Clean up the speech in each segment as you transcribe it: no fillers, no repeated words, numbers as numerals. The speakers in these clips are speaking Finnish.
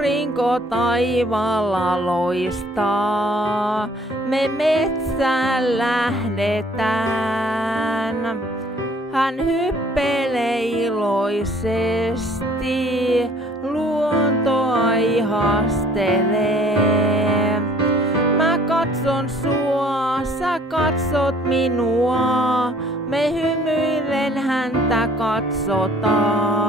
aurinko taivaalla loistaa, me metsään lähdetään. Hän hyppelee iloisesti, luontoa ihastelee. Mä katson sua, sä katsot minua, me hymyillen häntä katsotaan.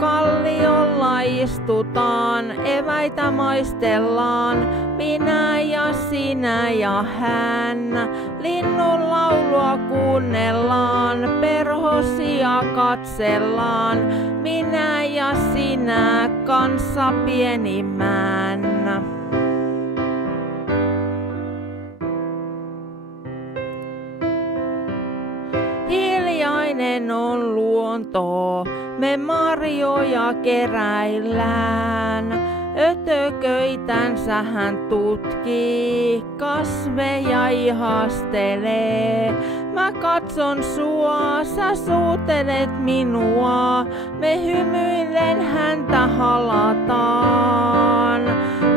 Kalliolla istutaan, eväitä maistellaan, minä ja sinä ja hän. Linnun laulua kuunnellaan, perhosia katsellaan, minä ja sinä kanssa pienimmän. Hiljainen on luonto, me marjoja keräillään. Ötököitänsä hän tutkii, kasveja ihastelee. Mä katson sua, sä suutelet minua, me hymyillen häntä halataan.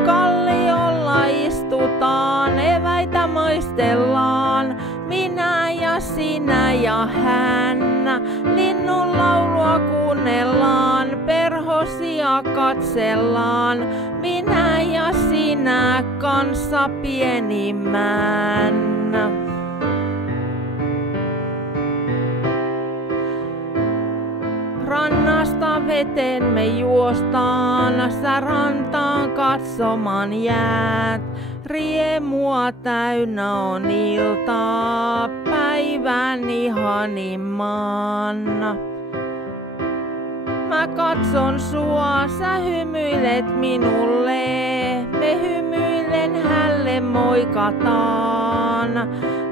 Kalliolla istutaan, eväitä maistellaan, minä ja sinä ja hän. Linnun laulua kuunnellaan, perhosia katsellaan, minä ja sinä kanssa pienimmän. Rannasta veteen me juostaan, sä rantaan katsomaan jäät. Riemua täynnä on iltaa, päivän ihanimman. Mä katson sua, sä hymyilet minulle, me hymyillen hälle moikataan.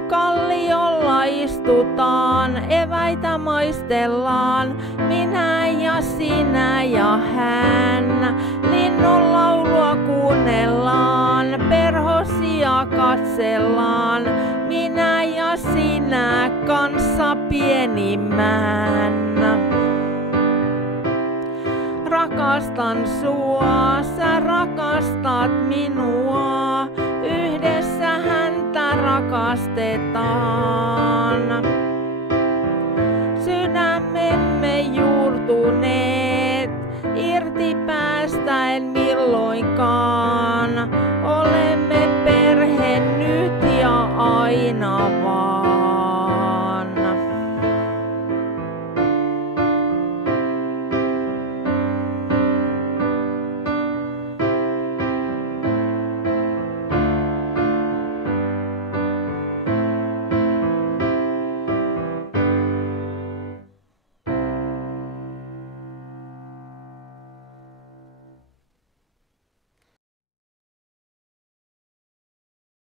Kalliolla istutaan, eväitä maistellaan, minä ja sinä ja hän. Linnun laulua kuunnellaan, perhosia katsellaan, minä ja sinä kanssa pienimmän. Rakastan sua, sä rakastat minua, yhdessä häntä rakastetaan. Sydämemme juurtuneet, irti päästä en milloinkaan.